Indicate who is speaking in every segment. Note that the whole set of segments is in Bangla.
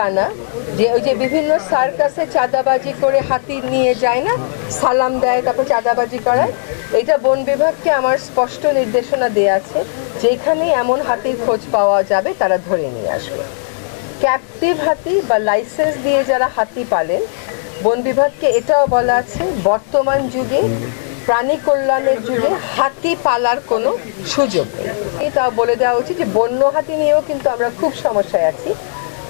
Speaker 1: জানা যে ওই যে বিভিন্ন সার্কাসে চাঁদাবাজি করে হাতি নিয়ে যায় না, সালাম দেয়, তারপর চাঁদাবাজি করায়। এটা বন বিভাগকে আমার স্পষ্ট নির্দেশনা দেওয়া আছে যেখানে এমন হাতির খোঁজ পাওয়া যাবে, তারা ধরে নিয়ে আসবে। ক্যাপটিভ হাতি বা লাইসেন্স দিয়ে যারা হাতি পালেন, বন বিভাগকে এটাও বলা আছে, বর্তমান যুগে, প্রাণী কল্যাণের যুগে হাতি পালার কোনো সুযোগ নেই। এটাও বলে দেওয়া উচিত যে বন্য হাতি নিয়েও কিন্তু আমরা খুব সমস্যায় আছি।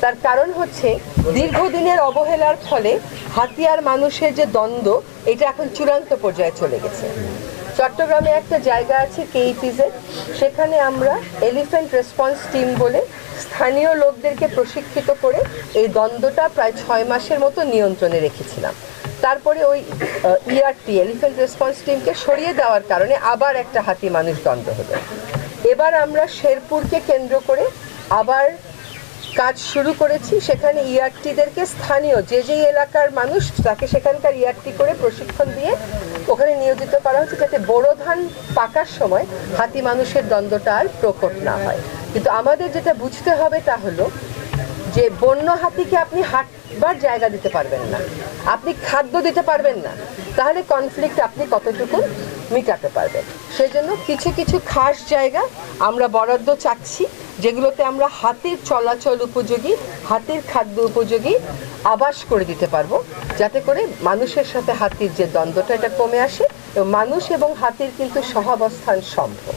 Speaker 1: তার কারণ হচ্ছে দীর্ঘদিনের অবহেলার ফলে হাতিয়ার মানুষের যে দ্বন্দ্ব, এটা এখন চূড়ান্ত পর্যায়ে চলে গেছে। চট্টগ্রামে একটা জায়গা আছে কেইপিজে সেখানে আমরা এলিফ্যান্ট রেসপন্স টিম বলে স্থানীয় লোকদেরকে প্রশিক্ষিত করে এই দ্বন্দ্বটা প্রায় ছয় মাসের মতো নিয়ন্ত্রণে রেখেছিলাম। তারপরে ওই ইআরটি এলিফ্যান্ট রেসপন্স টিমকে সরিয়ে দেওয়ার কারণে আবার একটা হাতি মানুষ দ্বন্দ্ব হলো। এবার আমরা শেরপুরকে কেন্দ্র করে আবার কাজ শুরু করেছি, সেখানে ইআরটিদেরকে স্থানীয় যে যে এলাকার মানুষ, তাকে সেখানকার ইআরটি করে প্রশিক্ষণ দিয়ে ওখানে নিয়োজিত করা হচ্ছে যাতে বড় ধান পাকার সময় হাতি মানুষের দ্বন্দ্বটা আর প্রকট না হয়। কিন্তু আমাদের যেটা বুঝতে হবে তা হলো যে বন্য হাতিকে আপনি হাঁটবার জায়গা দিতে পারবেন না, আপনি খাদ্য দিতে পারবেন না। তাহলে কনফ্লিক্ট আপনি কতটুকু মেটাতে পারবে সেই জন্য কিছু কিছু খাস জায়গা আমরা বরাদ্দ চাচ্ছি, যেগুলোতে আমরা হাতির চলাচল উপযোগী, হাতির খাদ্য উপযোগী আবাস করে দিতে পারব, যাতে করে মানুষের সাথে হাতির যে দ্বন্দ্বটা, এটা কমে আসে মানুষ এবং হাতির কিন্তু সহাবস্থান সম্ভব।